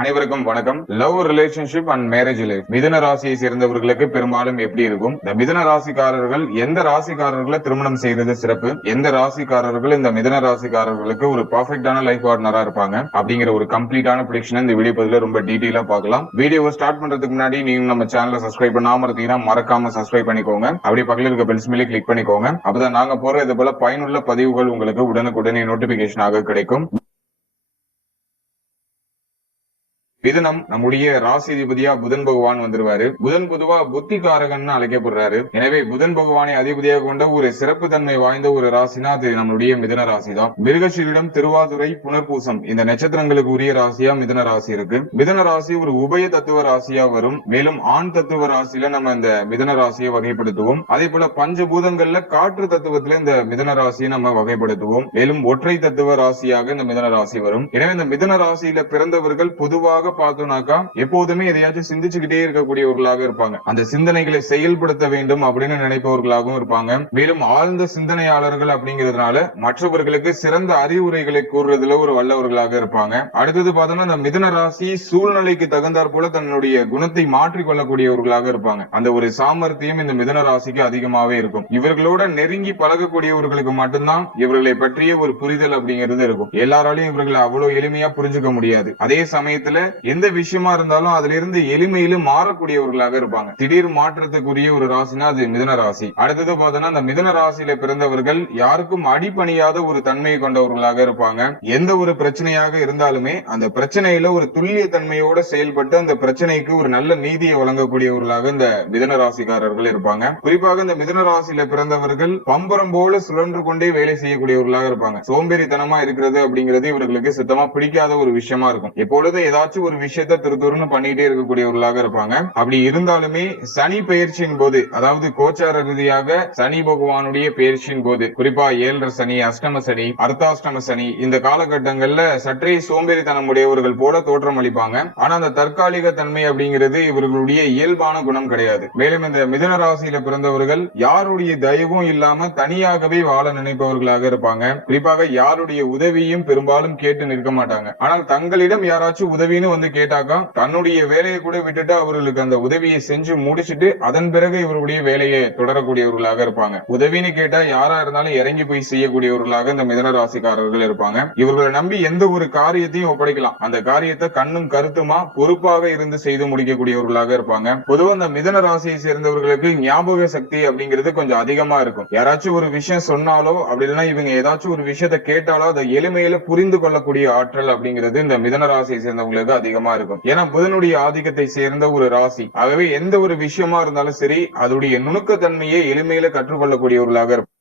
அனைவருக்கும் வணக்கம். Love, relationship and marriage life மிதுன ராசியை சேர்ந்தவர்களுக்கு பெரும்பாலும் எப்படி இருக்கும்? இந்த மிதுன ராசிக்காரர்கள் எந்த ராசிக்காரர்களை திருமணம் செய்வது சிறப்பு, எந்த ராசிக்காரர்கள் இந்த மிதுன ராசிக்காரர்களுக்கு ஒரு பர்ஃபெக்டான லைஃப் பார்ட்னரா இருப்பாங்க அப்படிங்கிற ஒரு கம்ப்ளீட்டான ப்ரெடிக்ஷன் இந்த வீடியோ பதில ரொம்ப டீடைலா பார்க்கலாம். வீடியோவை ஸ்டார்ட் பண்றதுக்கு முன்னாடி நீங்க நம்ம சேனலை சப்ஸ்கிரைப் பண்ணாம இருந்தீங்கன்னா மறக்காம சப்ஸ்கிரைப் பண்ணிக்கோங்க. அப்படியே பக்கத்துல இருக்க பெல் சிம்பலை கிளிக் பண்ணிக்கோங்க. அப்பதான் நாங்க போற இது போல பயனுள்ள பதிவுகள் உங்களுக்கு உடனுக்குடனே நோட்டிபிகேஷனாக கிடைக்கும். மிதுனம் நம்முடைய ராசிதிபதியா புதன் பகவான் வந்துருவாரு. புதன் பொதுவா புத்திகாரகன் அழைக்கப்படுறாரு. எனவே புதன் பகவானை அதிபதியாக கொண்ட ஒரு சிறப்பு தன்மை வாய்ந்த ஒரு ராசினா அது நம்மளுடைய மிதுன ராசி தான். மிருகசீரிடம், திருவாதுரை, புனர்பூசம் இந்த நட்சத்திரங்களுக்கு உரிய ராசியா மிதுன ராசி இருக்கு. மிதுன ராசி ஒரு உபய தத்துவ ராசியா வரும். மேலும் ஆண் தத்துவ ராசியில நம்ம இந்த மிதுன ராசியை வகைப்படுத்துவோம். அதே போல பஞ்சபூதங்கள்ல காற்று தத்துவத்துல இந்த மிதுன ராசியை நம்ம வகைப்படுத்துவோம். மேலும் ஒற்றை தத்துவ ராசியாக இந்த மிதுன ராசி வரும். எனவே இந்த மிதுன ராசியில பிறந்தவர்கள் பொதுவாக பார்த்தோம்னாக்கா எப்போதுமே எதையாச்சும் சிந்திச்சுக்கிட்டே இருக்கக்கூடியவர்களாக இருப்பாங்க. அந்த சிந்தனைகளை செயல்படுத்த வேண்டும் அப்படின்னு நினைப்பவர்களாகவும் இருப்பாங்க. மேலும் ஆழ்ந்த சிந்தனையாளர்கள் அப்படிங்கிறதுனால மற்றவர்களுக்கு சிறந்த அறிவுரைகளை கூறுறதுல ஒரு வல்லவர்களாக இருப்பாங்க. அடுத்தது பார்த்தோம்னா இந்த மிதுன ராசி சூழ்நிலைக்கு தகுந்தாற் போல தன்னுடைய குணத்தை மாற்றிக் கொள்ளக்கூடியவர்களாக இருப்பாங்க. அந்த ஒரு சாமர்த்தியம் இந்த மிதுன ராசிக்கு அதிகமாவே இருக்கும். இவர்களோட நெருங்கி பழகக்கூடியவர்களுக்கு மட்டும்தான் இவர்களை பற்றிய ஒரு புரிதல் அப்படிங்கிறது இருக்கும். எல்லாராலையும் இவர்களை அவ்வளவு எளிமையா புரிஞ்சுக்க முடியாது. அதே சமயத்துல எந்த விஷயமா இருந்தாலும் அதுல இருந்து எளிமையில மாறக்கூடியவர்களாக இருப்பாங்க. திடீர் மாற்றத்துக்குரிய ஒரு ராசினா அது மிதுன ராசி. அடுத்தது பார்த்தோம்னா அந்த மிதுன ராசியில பிறந்தவர்கள் யாருக்கும் அடிபணியாத ஒரு தன்மையை கொண்டவர்களாக இருப்பாங்க. எந்த ஒரு பிரச்சனையாக இருந்தாலுமே அந்த பிரச்சனையில ஒரு துல்லிய தன்மையோட செயல்பட்டு அந்த பிரச்சனைக்கு ஒரு நல்ல நீதியை வழங்கக்கூடியவர்களாக இந்த மிதுன ராசிக்காரர்கள் இருப்பாங்க. குறிப்பாக இந்த மிதுன ராசியில பிறந்தவர்கள் பம்பரம் போல சுழன்று கொண்டே வேலை செய்யக்கூடியவர்களாக இருப்பாங்க. சோம்பேறித்தனமா இருக்கிறது அப்படிங்கிறது இவர்களுக்கு சுத்தமா பிடிக்காத ஒரு விஷயமா இருக்கும். எப்பொழுதும் ஏதாச்சும் ஒரு விஷயத்தை திருத்துருன்னு பண்ணிட்டே இருக்கக்கூடியவர்களாக இருப்பாங்க. அப்படி இருந்தாலுமே சனி பெயர்ச்சியின் போது, அதாவது கோச்சார ரீதியாக சனி பகவானுடைய பெயர்ச்சியின் போது, குறிப்பா 7 சனி, அஷ்டம சனி, அர்த்தாஷ்டம சனி இந்த காலகட்டங்கள்ல சற்றே சோம்பேறித்தனம் உடையவர்கள் போல தோற்றம் அளிப்பாங்க. ஆனா அந்த தற்காலிக தன்மை அப்படிங்கிறது இவர்களுடைய இயல்பான குணம் கிடையாது. மேலும் இந்த மிதுன ராசியில பிறந்தவர்கள் யாருடைய தயவும் இல்லாம தனியாகவே வாழ நினைப்பவர்களாக இருப்பாங்க. குறிப்பாக யாருடைய உதவியும் பெரும்பாலும் கேட்டு நிற்க மாட்டாங்க. ஆனால் தங்களிடம் யாராச்சும் உதவின்னு வந்து கேட்டாக்கா தன்னுடைய வேலையை கூட விட்டுட்டு அவர்களுக்கு அந்த உதவியை செஞ்சு முடிச்சுட்டு அதன் பிறகு இவருடைய வேலையை தொடரக்கூடியவர்களாக இருப்பாங்க. உதவின்னு கேட்டா யாரா இருந்தாலும் இறங்கி போய் செய்யக்கூடியவர்களாக இந்த மிதுன ராசிக்காரர்கள் இருப்பாங்க. இவர்களை நம்பி எந்த ஒரு காரியத்தையும் ஒப்படைக்கலாம். அந்த காரியத்தை கண்ணும் கருத்துமா பொறுப்பாக இருந்து செய்து முடிக்கக்கூடியவர்களாக இருப்பாங்க. பொதுவாக இந்த மிதுன ராசியை சேர்ந்தவர்களுக்கு ஞாபக சக்தி அப்படிங்கிறது கொஞ்சம் அதிகமா இருக்கும். யாராச்சும் ஒரு விஷயம் சொன்னாலோ அப்படி இல்லைன்னா இவங்க ஏதாச்சும் ஒரு விஷயத்தை கேட்டாலோ அதை எளிமையில புரிந்து கொள்ளக்கூடிய ஆற்றல் அப்படிங்கிறது இந்த மிதுன ராசியை சேர்ந்தவங்களுக்கு அதிகமா இருக்கும். ஏன்னா புதனுடைய ஆதிக்கத்தை சேர்ந்த ஒரு ராசி. ஆகவே எந்த ஒரு விஷயமா இருந்தாலும் சரி அதோடைய நுணுக்கத்தன்மையை எளிமையில கற்றுக்கொள்ளக்கூடியவர்களாக இருப்பாங்க.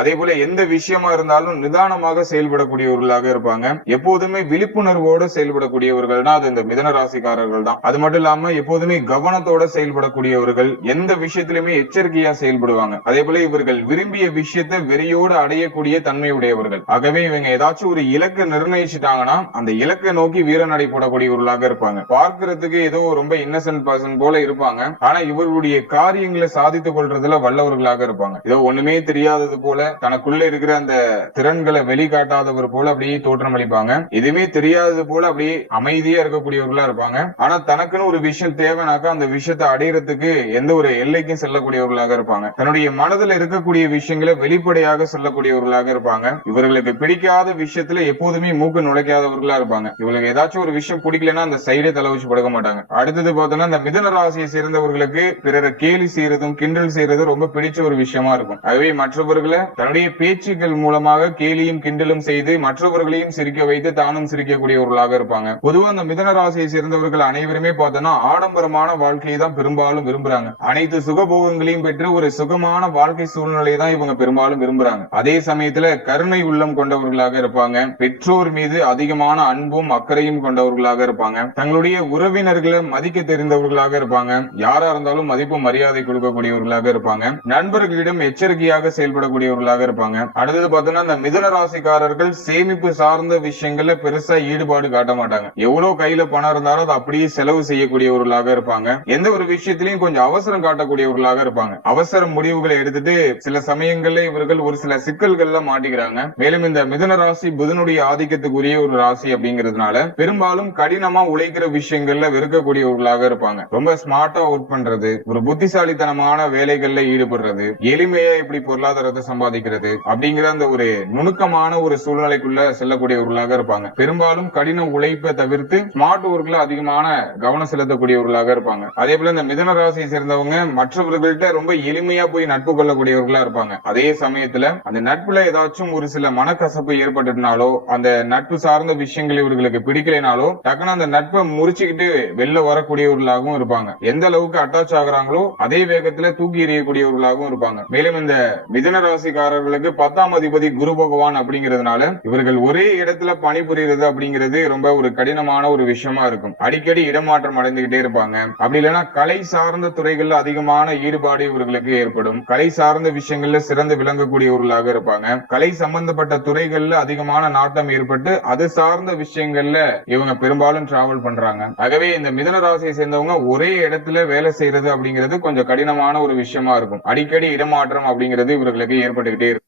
அதே போல எந்த விஷயமா இருந்தாலும் நிதானமாக செயல்படக்கூடியவர்களாக இருப்பாங்க. எப்போதுமே விழிப்புணர்வோடு செயல்படக்கூடியவர்கள்னா அது இந்த மிதுன ராசிக்காரர்கள் தான். அது மட்டும் இல்லாம எப்போதுமே கவனத்தோட செயல்படக்கூடியவர்கள், எந்த விஷயத்திலுமே எச்சரிக்கையா செயல்படுவாங்க. அதே போல இவர்கள் விரும்பிய விஷயத்தை வெறியோடு அடையக்கூடிய தன்மை உடையவர்கள். ஆகவே இவங்க ஏதாச்சும் ஒரு இலக்கை நிர்ணயிச்சுட்டாங்கன்னா அந்த இலக்கை நோக்கி வீரநடை போடக்கூடியவர்களாக இருப்பாங்க. பார்க்கிறதுக்கு ஏதோ ரொம்ப இன்னசென்ட் பர்சன் போல இருப்பாங்க. ஆனா இவர்களுடைய காரியங்களை சாதித்துக் கொள்றதுல வல்லவர்களாக இருப்பாங்க. ஏதோ ஒண்ணுமே தெரியாதது போல தனக்குள்ள இருக்கிற அந்த திறன்களை வெளிக்காட்டாதவர் போல அப்படியே தோற்றம் அளிப்பாங்க. எதுவுமே தெரியாதது போல அப்படியே அமைதியா இருக்கக்கூடியவர்களா இருப்பாங்க. ஆனா தனக்குன்னு ஒரு விஷயம் தேவைனாக்கா அந்த விஷயத்தை அடையிறதுக்கு எந்த ஒரு எல்லைக்கும் செல்லக்கூடியவர்களாக இருப்பாங்க. தன்னுடைய மனதில் இருக்கக்கூடிய விஷயங்களை வெளிப்படையாக சொல்லக்கூடியவர்களாக இருப்பாங்க. இவர்களுக்கு பிடிக்காத விஷயத்துல எப்போதுமே மூக்கு நுழைக்காதவர்களா இருப்பாங்க. இவங்களுக்கு ஏதாச்சும் ஒரு விஷயம் பிடிக்கலன்னா அந்த சைடே தலை வச்சு படுக்க மாட்டாங்க. அடுத்தது பார்த்தோம்னா இந்த மிதுன ராசியை சேர்ந்தவர்களுக்கு பிறரை கேலி செய்யறதும் கிண்டல் செய்யறதும் ரொம்ப பிடிச்ச ஒரு விஷயமா இருக்கும். ஆகவே மற்றவர்களை தன்னுடைய பேச்சுக்கள் மூலமாக கேலியும் கிண்டலும் செய்து மற்றவர்களையும் சிரிக்க வைத்து தானும் சிரிக்கக்கூடியவர்களாக இருப்பாங்க. பொதுவா அந்த மிதுன ராசியை சேர்ந்தவர்கள் அனைவருமே பார்த்தோம்னா ஆடம்பரமான வாழ்க்கையை தான் பெரும்பாலும் விரும்புறாங்க. அனைத்து சுகபோகங்களையும் பெற்று ஒரு சுகமான வாழ்க்கை சூழ்நிலையை தான் இவங்க பெரும்பாலும் விரும்புறாங்க. அதே சமயத்துல கருணை உள்ளம் கொண்டவர்களாக இருப்பாங்க. பெற்றோர் மீது அதிகமான அன்பும் அக்கறையும் கொண்டவர்களாக இருப்பாங்க. தங்களுடைய உறவினர்களை மதிக்க தெரிந்தவர்களாக இருப்பாங்க. யாரா இருந்தாலும் மதிப்பு மரியாதை கொடுக்கக்கூடியவர்களாக இருப்பாங்க. நண்பர்களிடம் எச்சரிக்கையாக செயல்படக்கூடிய இருக்கக்கூடியவர்களாக இருப்பாங்க. அடுத்தது பார்த்தோம்னா இந்த மிதுன ராசிக்காரர்கள் சேமிப்பு சார்ந்த விஷயங்கள்ல பெருசா ஈடுபாடு காட்ட மாட்டாங்க. எவ்வளவு கையில பணம் இருந்தாலும் அதை அப்படியே செலவு செய்யக்கூடியவர்களாக இருப்பாங்க. எந்த ஒரு விஷயத்திலையும் கொஞ்சம் அவசரம் காட்டக்கூடியவர்களாக இருப்பாங்க. அவசர முடிவுகளை எடுத்துட்டு சில சமயங்கள்ல இவர்கள் ஒரு சில சிக்கல்கள்ல மாட்டிக்கிறாங்க. மேலும் இந்த மிதுன ராசி புதனுடைய ஆதிக்கத்துக்குரிய ஒரு ராசி அப்படிங்கிறதுனால பெரும்பாலும் கடினமா உழைக்கிற விஷயங்கள்ல வெறுக்கக்கூடியவர்களாக இருப்பாங்க. ரொம்ப ஸ்மார்ட்டா ஒர்க் பண்றது, ஒரு புத்திசாலித்தனமான வேலைகள்ல ஈடுபடுறது, எளிமையா எப்படி பொருளாதாரத்தை சம்பாதிக்கிறது அப்படிங்கிற அந்த ஒரு நுணுக்கமான ஒரு சூழ்நிலைக்குள்ள செல்லக்கூடியவர்களாக இருப்பாங்க. பெரும்பாலும் கடின உழைப்பை தவிர்த்து ஸ்மார்ட் ஒர்க்ல அதிகமான கவனம் செலுத்தக்கூடியவர்களாக இருப்பாங்க. அதே போல இந்த மிதுன ராசியை சேர்ந்தவங்க மற்றவர்கள்ட்ட ரொம்ப எளிமையா போய் நட்பு கொள்ளக்கூடியவர்களா இருப்பாங்க. அதே சமயத்துல அந்த நட்புல ஏதாச்சும் ஒரு சில மனக்கசப்பு ஏற்பட்டுனாலோ, அந்த நட்பு சார்ந்த விஷயங்கள் இவர்களுக்கு பிடிக்கலைனாலோ டக்குனு அந்த நட்பை முறிச்சுக்கிட்டு வெளில வரக்கூடியவர்களாகவும் இருப்பாங்க. எந்த அளவுக்கு அட்டாச் ஆகுறாங்களோ அதே வேகத்துல தூக்கி எறியக்கூடியவர்களாகவும் இருப்பாங்க. மேலும் இந்த மிதுன ராசிக்காரர்களுக்கு 10ஆம் அதிபதி குரு பகவான் அப்படிங்கிறதுனால இவர்கள் ஒரே இடத்துல பணிபுரிகிறது அப்படிங்கிறது ரொம்ப ஒரு கடினமான ஒரு விஷயமா இருக்கும். அடிக்கடி இடமாற்றம் அடைந்துகிட்டே இருப்பாங்க. அப்படி இல்லைன்னா கலை சார்ந்த துறைகள்ல அதிகமான ஈடுபாடு இவர்களுக்கு ஏற்படும். கலை சார்ந்த விஷயங்கள்ல சிறந்து விளங்கக்கூடியவர்களாக இருப்பாங்க. கலை சம்பந்தப்பட்ட துறைகள்ல அதிகமான நாட்டம் ஏற்பட்டு அது சார்ந்த விஷயங்கள்ல இவங்க பெரும்பாலும் டிராவல் பண்றாங்க. ஆகவே இந்த மிதுன ராசியை சேர்ந்தவங்க ஒரே இடத்துல வேலை செய்யறது அப்படிங்கிறது கொஞ்சம் கடினமான ஒரு விஷயமா இருக்கும். அடிக்கடி இடமாற்றம் அப்படிங்கிறது இவர்களுக்கு ஏற்பட்டுக்கிட்டே இருக்கும்.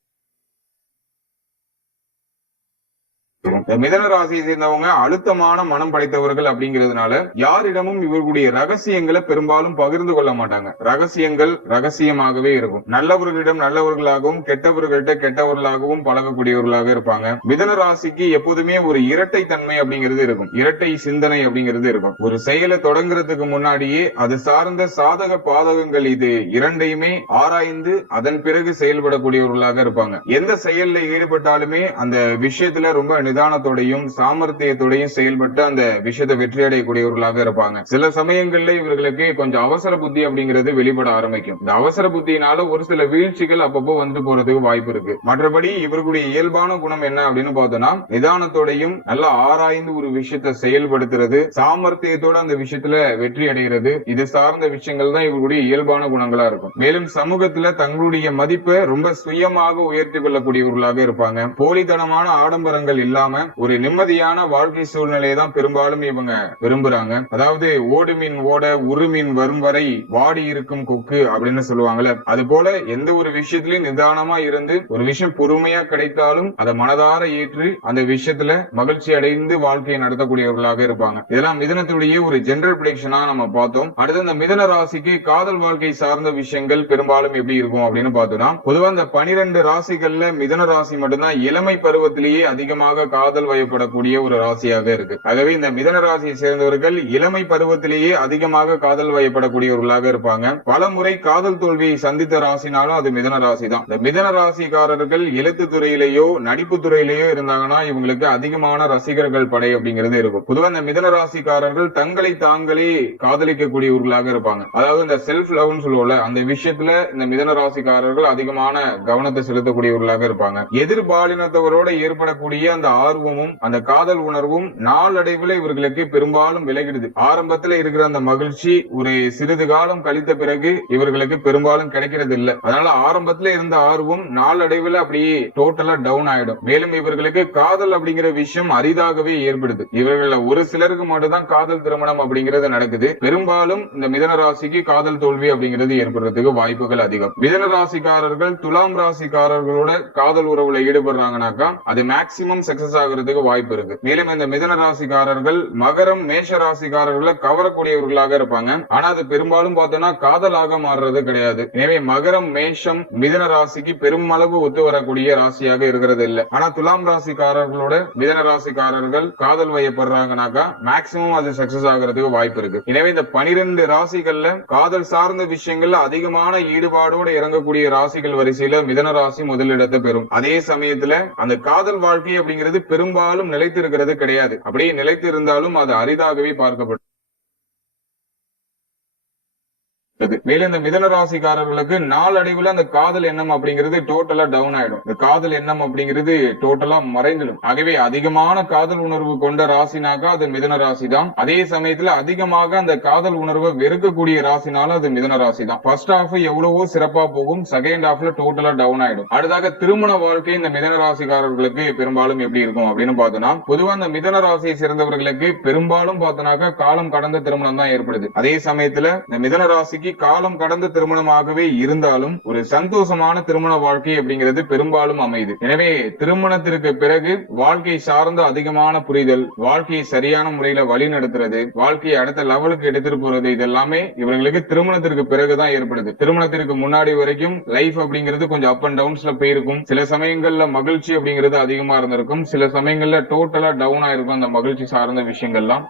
மிதுன ராசியை சேர்ந்தவங்க அழுத்தமான மனம் படைத்தவர்கள் அப்படிங்கிறதுனால யாரிடமும் இவர்களுடைய ரகசியங்களை பெரும்பாலும் பகிர்ந்து கொள்ள மாட்டாங்க. ரகசியங்கள் ரகசியமாகவே இருக்கும். நல்லவர்களிடம் நல்லவர்களாகவும் கெட்டவர்கள்ட்ட கெட்டவர்களாகவும் பழகக்கூடியவர்களாக இருப்பாங்க. மிதுன ராசிக்கு எப்போதுமே ஒரு இரட்டை தன்மை அப்படிங்கிறது இருக்கும். இரட்டை சிந்தனை அப்படிங்கிறது இருக்கும். ஒரு செயலை தொடங்குறதுக்கு முன்னாடியே அது சார்ந்த சாதக பாதகங்கள் இது இரண்டையுமே ஆராய்ந்து அதன் பிறகு செயல்படக்கூடியவர்களாக இருப்பாங்க. எந்த செயல்ல ஈடுபட்டாலுமே அந்த விஷயத்துல ரொம்ப நிதானத்தோடையும் சாமர்த்தியத்தோடையும் செயல்பட்டு அந்த விஷயத்தை வெற்றி அடையக்கூடியவர்களாக இருப்பாங்க. சில சமயங்கள்ல இவர்களுக்கு கொஞ்சம் அவசர புத்தி அப்படிங்கிறது வெளிப்பட ஆரம்பிக்கும். இந்த அவசர புத்தியினால ஒரு சில வீழ்ச்சிகள் அப்பப்போ வந்து போறதுக்கு வாய்ப்பு இருக்கு. மற்றபடி இவர்களுடைய இயல்பான குணம் என்ன அப்படின்னு பார்த்தோம்னா நிதானத்தோடையும் நல்லா ஆராய்ந்து ஒரு விஷயத்தை செயல்படுத்துறது, சாமர்த்தியத்தோட அந்த விஷயத்துல வெற்றி அடைகிறது, இது சார்ந்த விஷயங்கள் தான் இவர்களுடைய இயல்பான குணங்களா இருக்கும். மேலும் சமூகத்துல தங்களுடைய மதிப்பை ரொம்ப சுயமாக உயர்த்தி கொள்ளக்கூடியவர்களாக இருப்பாங்க. போலித்தனமான ஆடம்பரங்கள் இல்லாம ஒரு நிம்மதியான வாழ்க்கை சூழ்நிலையை தான் பெரும்பாலும் இவங்க விரும்புறாங்க. அதாவது ஓடு மீன் ஓட உருமீன் வரும் வரை வாடி இருக்கும் கொக்கு அப்படின்னு சொல்லுவாங்கல்ல, அது போல எந்த ஒரு விஷயத்திலையும் நிதானமா இருந்து ஒரு விஷயம் பொறுமையா கிடைத்தாலும் அதை மனதார ஏற்று அந்த விஷயத்துல மகிழ்ச்சி அடைந்து வாழ்க்கையை நடத்தக்கூடியவர்களாக இருப்பாங்க. இதெல்லாம் மிதுனத்துடைய ஒரு ஜெனரல் ப்ரெடிக்ஷனா நம்ம பார்த்தோம். அடுத்து இந்த மிதுன ராசிக்கு காதல் வாழ்க்கை சார்ந்த விஷயங்கள் பெரும்பாலும் எப்படி இருக்கும் அப்படின்னு பார்த்தோம்னா, பொதுவா இந்த 12 ராசிகள்ல மிதுன ராசி மட்டும்தான் இளமை பருவத்திலேயே அதிகமாக காதல் வயப்படக்கூடிய ஒரு ராசியாக இருக்கு. ஆகவே இந்த மிதுன ராசியை சேர்ந்தவர்கள் இளமை பருவத்திலேயே அதிகமாக காதல் வயப்படக்கூடியவர்களாக இருப்பாங்க. பல முறை காதல் தோல்வியை சந்தித்த ராசினாலும் அது மிதுன ராசி தான். இந்த மிதுன ராசிக்காரர்கள் எழுத்து துறையிலேயோ நடிப்பு துறையிலேயோ இருந்தாங்கன்னா இவங்களுக்கு அதிகமான ரசிகர்கள் படை அப்படிங்கிறது இருக்கும். பொதுவாக இந்த மிதுன ராசிக்காரர்கள் தங்களை தாங்களே காதலிக்கக்கூடியவர்களாக இருப்பாங்க. அதாவது இந்த செல்ஃப் லவ்னு சொல்லுவோம்ல, அந்த விஷயத்துல இந்த மிதுன ராசிக்காரர்கள் அதிகமான கவனத்தை செலுத்தக்கூடியவர்களாக இருப்பாங்க. எதிர்பாலினத்தவரோட ஏற்படக்கூடிய அந்த ஆர்வமும் அந்த காதல் உணர்வும் நாளடைவில் இவர்களுக்கு பெரும்பாலும் விலகிடுது. ஆரம்பத்துல இருக்கிற அந்த மகிழ்ச்சி ஒரு சிறிது காலம் கழித்த பிறகு இவர்களுக்கு பெரும்பாலும் கிடைக்கிறது இல்ல. அதனால ஆரம்பத்துல இருந்த ஆர்வம் நாளடைவில் அப்படியே டோட்டலா டவுன் ஆயிடும். மேலும் இவர்களுக்கு காதல் அப்படிங்கிற விஷயம் அரிதாகவே ஏற்படுது. இவர்கள் ஒரு சிலருக்கு மட்டும்தான் காதல் திருமணம் அப்படிங்கிறது நடக்குது. பெரும்பாலும் இந்த மிதுன ராசிக்கு காதல் தோல்வி அப்படிங்கிறது ஏற்படுறதுக்கு வாய்ப்புகள் அதிகம். மிதுன ராசிக்காரர்கள் துலாம் ராசிக்காரர்களோட காதல் உறவுல ஈடுபடுறாங்கனாக்கா அது மேக்சிமம் சக்சஸ் ஆகிறதுக்கு வாய்ப்பு இருக்கு. மேலும் இந்த மிதுன ராசிக்காரர்கள் மகரம் மேஷ ராசிக்காரர்களை கவரக்கூடியவர்களாக இருப்பாங்க. ஆனா அது பெரும்பாலும் பார்த்தோம்னா காதலாக மாறுறது கிடையாது. எனவே மகரம் மேஷம் மிதுன ராசிக்கு பெருமளவு ஒத்து வரக்கூடிய ராசியாக இருக்கிறது இல்ல. ஆனா துலாம் ராசிக்காரர்களோட மிதுன ராசிக்காரர்கள் காதல் வயப்படுறாங்கனாக்கா மேக்சிமம் அது சக்சஸ் ஆகிறதுக்கு வாய்ப்பு இருக்கு. எனவே இந்த 12 ராசிகள்ல காதல் சார்ந்த விஷயங்கள்ல அதிகமான ஈடுபாடோடு இறங்கக்கூடிய ராசிகள் வரிசையில மிதுன ராசி முதலிடத்தை பெறும். அதே சமயத்துல அந்த காதல் வாழ்க்கை அப்படிங்கிறது பெரும்பாலும் நிலைத்து இருக்கிறது கிடையாது. அப்படியே நிலைத்து இருந்தாலும் அது அரிதாகவே பார்க்கப்படும். மேலும் இந்த மிதன ராசிக்காரர்களுக்கு நாளடைவுல அந்த காதல் எண்ணம் அப்படிங்கிறது டோட்டலா டவுன் ஆயிடும். இந்த காதல் எண்ணம் அப்படிங்கிறது டோட்டலா மறைந்துடும். ஆகவே அதிகமான காதல் உணர்வு கொண்ட ராசினாக்கா அது மிதன ராசி தான். அதே சமயத்துல அதிகமாக அந்த காதல் உணர்வை வெறுக்கக்கூடிய ராசினாலும் அது மிதன ராசி தான். ஃபர்ஸ்ட் ஹாஃப் எவ்வளவோ சிறப்பா போகும், செகண்ட் ஹாஃப்ல டோட்டலா டவுன் ஆயிடும். அடுத்தாக திருமண வாழ்க்கை இந்த மிதன ராசிக்காரர்களுக்கு பெரும்பாலும் எப்படி இருக்கும் அப்படின்னு பார்த்தோம்னா, பொதுவா இந்த மிதன ராசியை சேர்ந்தவர்களுக்கு பெரும்பாலும் பார்த்தோம்னாக்கா காலம் கடந்த திருமணம் தான் ஏற்படுது. அதே சமயத்துல இந்த மிதன ராசிக்கு காலம் கடந்த திருமணமாகவே இருந்தாலும் ஒரு சந்தோஷமான திருமண வாழ்க்கை அப்படிங்கிறது பெரும்பாலும் அமையுது. எனவே திருமணத்திற்கு பிறகு வாழ்க்கை சார்ந்த அதிகமான புரிதல், வாழ்க்கையை சரியான முறையில வழி நடத்துறது, வாழ்க்கையை அடுத்த லெவலுக்கு எடுத்துட்டு போறது, இதெல்லாமே இவர்களுக்கு திருமணத்திற்கு பிறகுதான் ஏற்படுது. திருமணத்திற்கு முன்னாடி வரைக்கும் லைஃப் அப்படிங்கிறது கொஞ்சம் அப் அண்ட் டவுன்ஸ்ல போயிருக்கும். சில சமயங்கள்ல மகிழ்ச்சி அப்படிங்கிறது அதிகமா இருந்திருக்கும், சில சமயங்கள்ல டோட்டலா டவுன் ஆயிருக்கும். அந்த மகிழ்ச்சி சார்ந்த விஷயங்கள்லாம்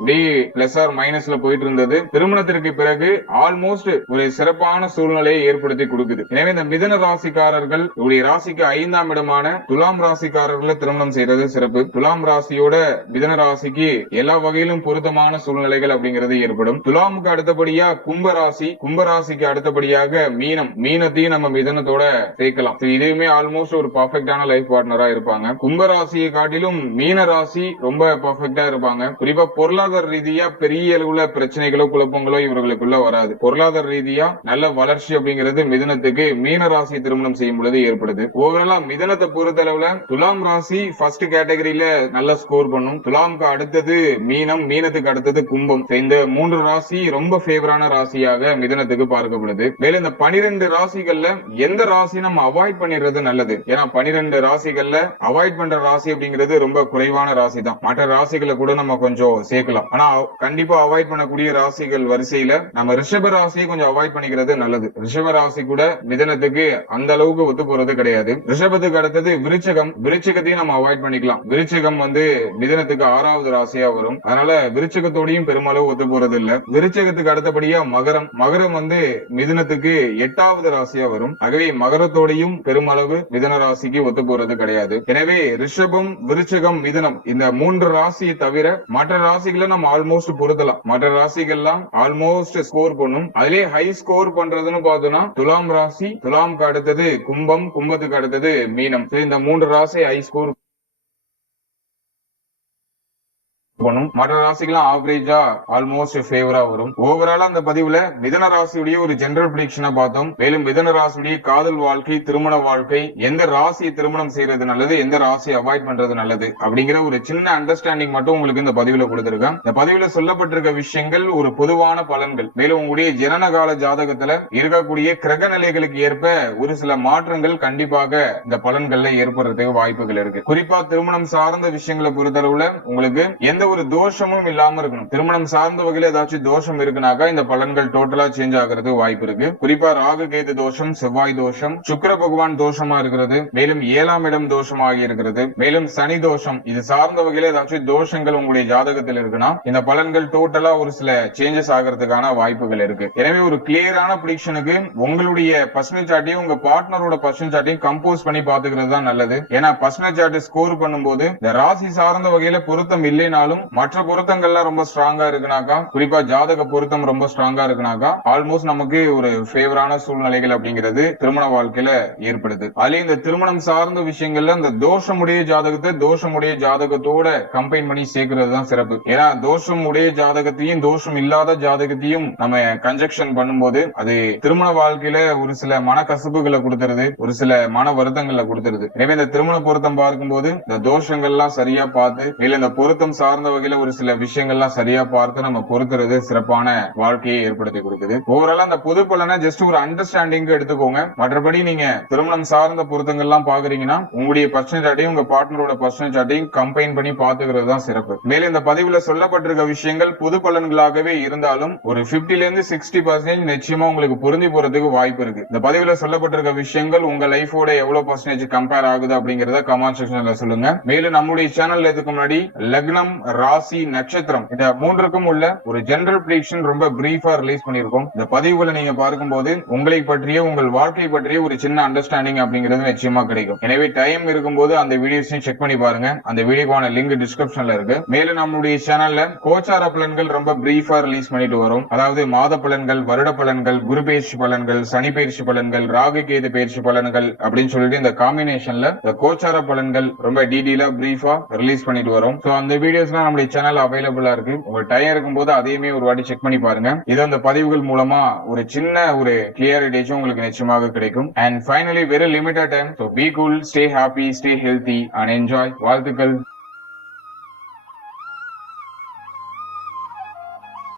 பிளஸ் ஆர் மைனஸ்ல போயிட்டு இருந்தது. திருமணத்திற்கு பிறகு ஆல்மோஸ்ட் ஒரு சிறப்பான சூழ்நிலையை ஏற்படுத்தி கொடுக்குது. எனவே இந்த மிதன ராசிக்காரர்கள் உடைய ராசிக்கு 5ஆம் இடமான துலாம் ராசிக்காரர்களை திருமணம் செய்யறது சிறப்பு. துலாம் ராசியோட மிதன ராசிக்கு எல்லா வகையிலும் பொருத்தமான சூழ்நிலைகள் அப்படிங்கிறது ஏற்படும். துலாமுக்கு அடுத்தபடியா கும்பராசி, கும்பராசிக்கு அடுத்தபடியாக மீனம், மீனத்தையும் நம்ம மிதனத்தோட சேர்க்கலாம். இதுவுமே ஆல்மோஸ்ட் ஒரு பர்ஃபெக்டான லைஃப் பார்ட்னரா இருப்பாங்க. கும்பராசியை காட்டிலும் மீன ராசி ரொம்ப பர்ஃபெக்டா இருப்பாங்க. குறிப்பா பொருளாதார ரீதியா பெரிய அளவுல பிரச்சனைகளோ குழப்பங்களோ இவர்களுக்குள்ள வராது. பொருளாதார ரீதியா நல்ல வளர்ச்சி அப்படிங்கிறது மிதனத்துக்கு மீன ராசி திருமணம் செய்யும் பொழுது ஏற்படுது. ஓவராலா மிதனத்தை பொறுத்த அளவுல துலாம் ராசி ஃபர்ஸ்ட் கேட்டகரியில நல்ல ஸ்கோர் பண்ணும். துலாமுக்கு அடுத்தது மீனம், மீனத்துக்கு அடுத்தது கும்பம். இந்த 3 ராசி ரொம்ப ஃபேவரான ராசியாக மிதனத்துக்கு பார்க்கப்படுது. மேலும் இந்த 12 ராசிகள்ல எந்த ராசி நம்ம அவாய்ட் பண்ணிடுறது நல்லது? ஏன்னா 12 ராசிகள்ல அவாய்ட் பண்ற ராசி அப்படிங்கிறது ரொம்ப குறைவான ராசி தான். மற்ற ராசிகளை கூட நம்ம கொஞ்சம் சேர்க்கலாம். ஆனா கண்டிப்பா அவாய்ட் பண்ணக்கூடிய ராசிகள் வரிசையில நம்ம ரிஷப ராசியை கொஞ்சம் அவாய்ட் பண்ணிக்கிறது நல்லது. ரிஷப ராசி கூட மிதனத்துக்கு அந்த அளவுக்கு ஒத்து போறது கிடையாது. ரிஷபத்துக்கு அடுத்தது விருச்சகம், விருச்சகத்தையும் நம்ம அவாய்ட் பண்ணிக்கலாம். விருச்சகம் மிதனத்துக்கு 6வது ராசியா வரும். அதனால விருச்சகத்தோடையும் பெருமளவு ஒத்து போறது இல்ல. விருச்சகத்துக்கு அடுத்தபடியா மகரம், மகரம் மிதனத்துக்கு 8வது ராசியா வரும். ஆகவே மகரத்தோடையும் பெருமளவு மிதன ராசிக்கு ஒத்து போறது கிடையாது. எனவே ரிஷபம், விருச்சகம், மிதனம் இந்த 3 ராசியை தவிர மற்ற ராசிகளை நம்ம ஆல்மோஸ்ட் பொருத்தலாம். மற்ற ராசிகள்லாம் ஆல்மோஸ்ட் ஸ்கோர் பண்ணும். அதிலே ஹை ஸ்கோர் பண்றதுன்னு பார்த்தோம்னா துலாம் ராசி, துலாமுக்கு அடுத்தது கும்பம், கும்பத்துக்கு அடுத்தது மீனம். இந்த 3 ராசி ஹை ஸ்கோர் மற்ற ராசிகளாம் ஆவரேஜா ஆல்மோஸ்ட் ஃபேவரா வரும். ஓவராலா அந்த பதிவுல மிதன ராசியுடைய ஒரு ஜெனரல் ப்ரெடிக்ஷனை பார்த்தோம். மேலும் மிதன ராசியுடைய காதல் வாழ்க்கை, திருமண வாழ்க்கை, எந்த ராசியை திருமணம் செய்யறது நல்லது, எந்த ராசியை அவாய்ட் பண்றது நல்லது அப்படிங்கிற ஒரு சின்ன அண்டர்ஸ்டாண்டிங் மட்டும் உங்களுக்கு இந்த பதிவுல கொடுத்திருக்கேன். இந்த பதிவுல சொல்லப்பட்டிருக்க விஷயங்கள் ஒரு பொதுவான பலன்கள். மேலும் உங்களுடைய ஜனனகால ஜாதகத்துல இருக்கக்கூடிய கிரக நிலைகளுக்கு ஏற்ப ஒரு சில மாற்றங்கள் கண்டிப்பாக இந்த பலன்கள்ல ஏற்படுறதுக்கு வாய்ப்புகள் இருக்கு. குறிப்பா திருமணம் சார்ந்த விஷயங்களை பொறுத்தளவுல உங்களுக்கு எந்த ஒரு தோஷமும் இல்லாம இருக்கணும். திருமணம் சார்ந்த வகையில ஏதாச்சும் தோஷம் இருக்குனாக்கா இந்த பலன்கள் டோட்டலா சேஞ்ச் ஆகிறது வாய்ப்பு இருக்கு. குறிப்பா ராகு கேது தோஷம், செவ்வாய் தோஷம், சுக்கிர பகவான் தோஷமா இருக்கிறது, மேலும் 7ஆம் இடம் தோஷமாகி இருக்கிறது, மேலும் சனி தோஷம், இது சார்ந்த வகையில ஏதாச்சும் தோஷங்கள் உங்களுடைய ஜாதகத்தில் இருக்குன்னா இந்த பலன்கள் டோட்டலா ஒரு சில சேஞ்சஸ் ஆகிறதுக்கான வாய்ப்புகள் இருக்கு. எனவே ஒரு கிளியரான ப்ரெடிக்ஷனுக்கு உங்களுடைய பர்சனல் சார்ட்டையும் உங்க பார்ட்னரோட பர்சனல் சார்ட்டையும் கம்போஸ் பண்ணி பாத்துக்கிறது தான் நல்லது. ஏன்னா பர்சனல் சார்ட் ஸ்கோர் பண்ணும்போது இந்த ராசி சார்ந்த வகையில பொருத்தம் இல்லைனாலும் மற்ற பொருத்தங்கள்லாம் ரொம்ப ஸ்ட்ராங்கா இருக்குனாக்கா, குறிப்பா ஜாதக பொருத்தம் ரொம்ப ஸ்ட்ராங்கா இருக்குனாக்கா ஆல்மோஸ்ட் நமக்கு ஒரு ஃபேவரான சூழ்நிலைகள் அப்படிங்கிறது திருமண வாழ்க்கையில ஏற்படுது. அதுல இந்த திருமணம் சார்ந்த விஷயங்கள்ல இந்த தோஷமுடைய ஜாதகத்தை தோஷமுடைய ஜாதகத்தோட கம்பைன் பண்ணி சேர்க்கிறது தான் சிறப்பு. ஏன்னா தோஷம் உடைய ஜாதகத்தையும் தோஷம் இல்லாத ஜாதகத்தையும் நம்ம கன்ஜெக்ஷன் பண்ணும்போது அது திருமண வாழ்க்கையில ஒரு சில மனக்கசப்புகளை கொடுத்துருது, ஒரு சில மன வருத்தங்களை கொடுத்துருது. எனவே இந்த திருமண பொருத்தம் பார்க்கும்போது இந்த தோஷங்கள்லாம் சரியா பார்த்து, இல்ல இந்த பொருத்தம் சார்ந்த வகையில ஒரு சில விஷயங்கள்லாம் சரியா பார்த்து நம்ம பொறுக்கிறது சிறப்பான வாழ்க்கையை ஏற்படுத்தி கொடுக்குது. ஓவரால் அந்த பொது பலனை ஜஸ்ட் ஒரு அண்டர்ஸ்டாண்டிங் எடுத்துக்கோங்க. மற்றபடி நீங்க திருமணம் சார்ந்த பொருத்தங்கள்லாம் பாக்குறீங்கன்னா உங்களுடைய பர்சனல் சார்ட்டையும் உங்க பார்ட்னரோட பர்சனல் சார்ட்டையும் கம்பைன் பண்ணி பாத்துக்கிறது தான் சிறப்பு. மேலும் இந்த பதிவுல சொல்லப்பட்டிருக்க விஷயங்கள் பொது பலன்களாகவே இருந்தாலும் ஒரு 50 ல இருந்து 60% நிச்சயமா உங்களுக்கு பொருந்தி போறதுக்கு வாய்ப்பு இருக்கு. இந்த பதிவுல சொல்லப்பட்டிருக்க விஷயங்கள் உங்க லைஃபோட எவ்வளவு பர்சன்டேஜ் கம்பேர் ஆகுது அப்படிங்கறத கமெண்ட் செக்ஷன்ல சொல்லுங்க. மேலும் நம்முடைய சேனல்ல இதுக்கு முன்னாடி லக்னம், ராசி, நட்சத்திரம் இந்த மூன்றுக்கும் உள்ள ஒரு ஜெனரல் ப்ரெடிக்ஷன் ரொம்ப பிரீஃபா ரிலீஸ் பண்ணிருக்கோம். இந்த பதிவுகளை நீங்க பார்க்கும்போது உங்களை பற்றிய, உங்கள் வாழ்க்கை பற்றிய ஒரு சின்ன அண்டர்ஸ்டாண்டிங் அப்படிங்கிறது நிச்சயமா கிடைக்கும். எனவே டைம் இருக்கும்போது அந்த வீடியோஸையும் செக் பண்ணி பாருங்க. அந்த வீடியோக்கான லிங்க் டிஸ்கிரிப்ஷன்ல இருக்கு. மேலும் நம்மளுடைய சேனல்ல கோச்சார பலன்கள் ரொம்ப பிரீஃபா ரிலீஸ் பண்ணிட்டு வரும். அதாவது மாத பலன்கள், வருட பலன்கள், குரு பயிற்சி பலன்கள், சனி பயிற்சி பலன்கள், ராகு கேது பயிற்சி பலன்கள் அப்படின்னு சொல்லிட்டு இந்த காம்பினேஷன்ல இந்த கோச்சார பலன்கள் ரொம்ப டீடெயிலா பிரீஃபா ரிலீஸ் பண்ணிட்டு வரும். சோ அந்த வீடியோஸ்லாம் நம்மளுடைய சேனல் அவைலபிளா இருக்கு. உங்க டைம் இருக்கும்போது அதையுமே ஒரு வாட்டி செக் பண்ணி பாருங்க. இது அந்த பதிவுகள் மூலமா ஒரு சின்ன ஒரு கிளியரிட்டியும் உங்களுக்கு நிச்சயமாக கிடைக்கும். And finally very limited time. So be cool, stay happy, stay healthy and enjoy. வாழ்த்துக்கள்.